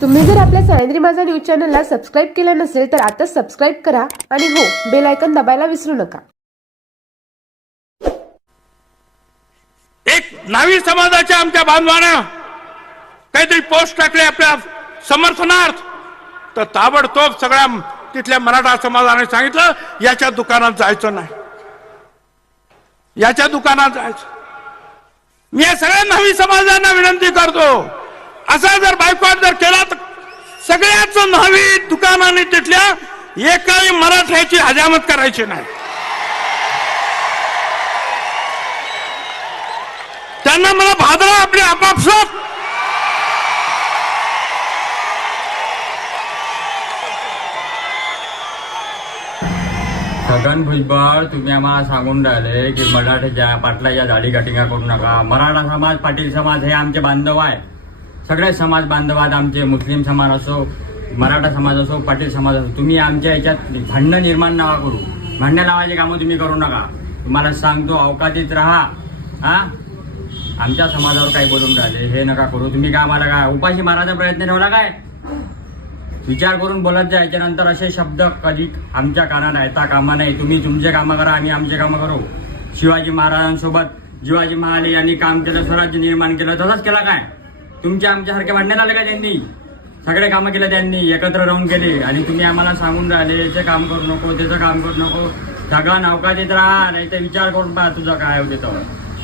तुम्ही जर आपल्या सह्याद्री माझा न्यूज चॅनलला सबस्क्राईब केलं नसेल तर आता सबस्क्राईब करा आणि हो बेल आयकन दबायला विसरू नका. एक नावी समाजाच्या आमच्या बांधवानं काहीतरी पोस्ट टाकले आपल्या समर्थनार्थ. तर ताबडतोब सगळ्या तिथल्या मराठा समाजाने सांगितलं याच्या दुकानात जायचं नाही. याच्या दुकानात जायचं. मी या सगळ्या नावी समाजांना विनंती करतो. असा जर बायकॉट जर केला तर सगळ्याच न्हावी दुकानाने तिथल्या एकाही मराठ्याची हजामत करायची नाही. त्यांना मला भादरा आपले आपापसात. छगन भुजबळ तुम्ही आम्हाला सांगून राहिले की मराठ्याच्या पाटलाच्या दाढी काटिंगा करू नका. मराठा समाज पाटील समाज हे आमचे बांधव आहे सगळे समाज बांधवात आमचे मुस्लिम समाज असो मराठा समाज असो पाटील समाज असो तुम्ही आमच्या याच्यात भांडणं निर्माण नका करू. भांडणं लावायची कामं तुम्ही करू नका. तुम्हाला सांगतो अवकाशीत राहा. हा? आमच्या समाजावर काही बोलून राहिले हे नका करू. तुम्ही काय आम्हाला काय उपाशी मारायचा प्रयत्न ठेवला काय? विचार करून बोलत जा याच्यानंतर असे शब्द कधी आमच्या कानाला येता कामा नाही. तुम्ही तुमचे कामं करा आम्ही आमचे कामं करू. शिवाजी महाराजांसोबत शिवाजी महाराज यांनी काम केलं स्वराज्य निर्माण केलं तसंच केला काय? तुमच्या आमच्यासारखे भांडण्यात आले का त्यांनी? सगळे कामं केले त्यांनी एकत्र राहून केले आणि तुम्ही आम्हाला सांगून राहिले याचे काम करू नको त्याचं काम करू नको. सगळा नावका देत राहा नाही तर विचार करून पहा तुझा काय होते तर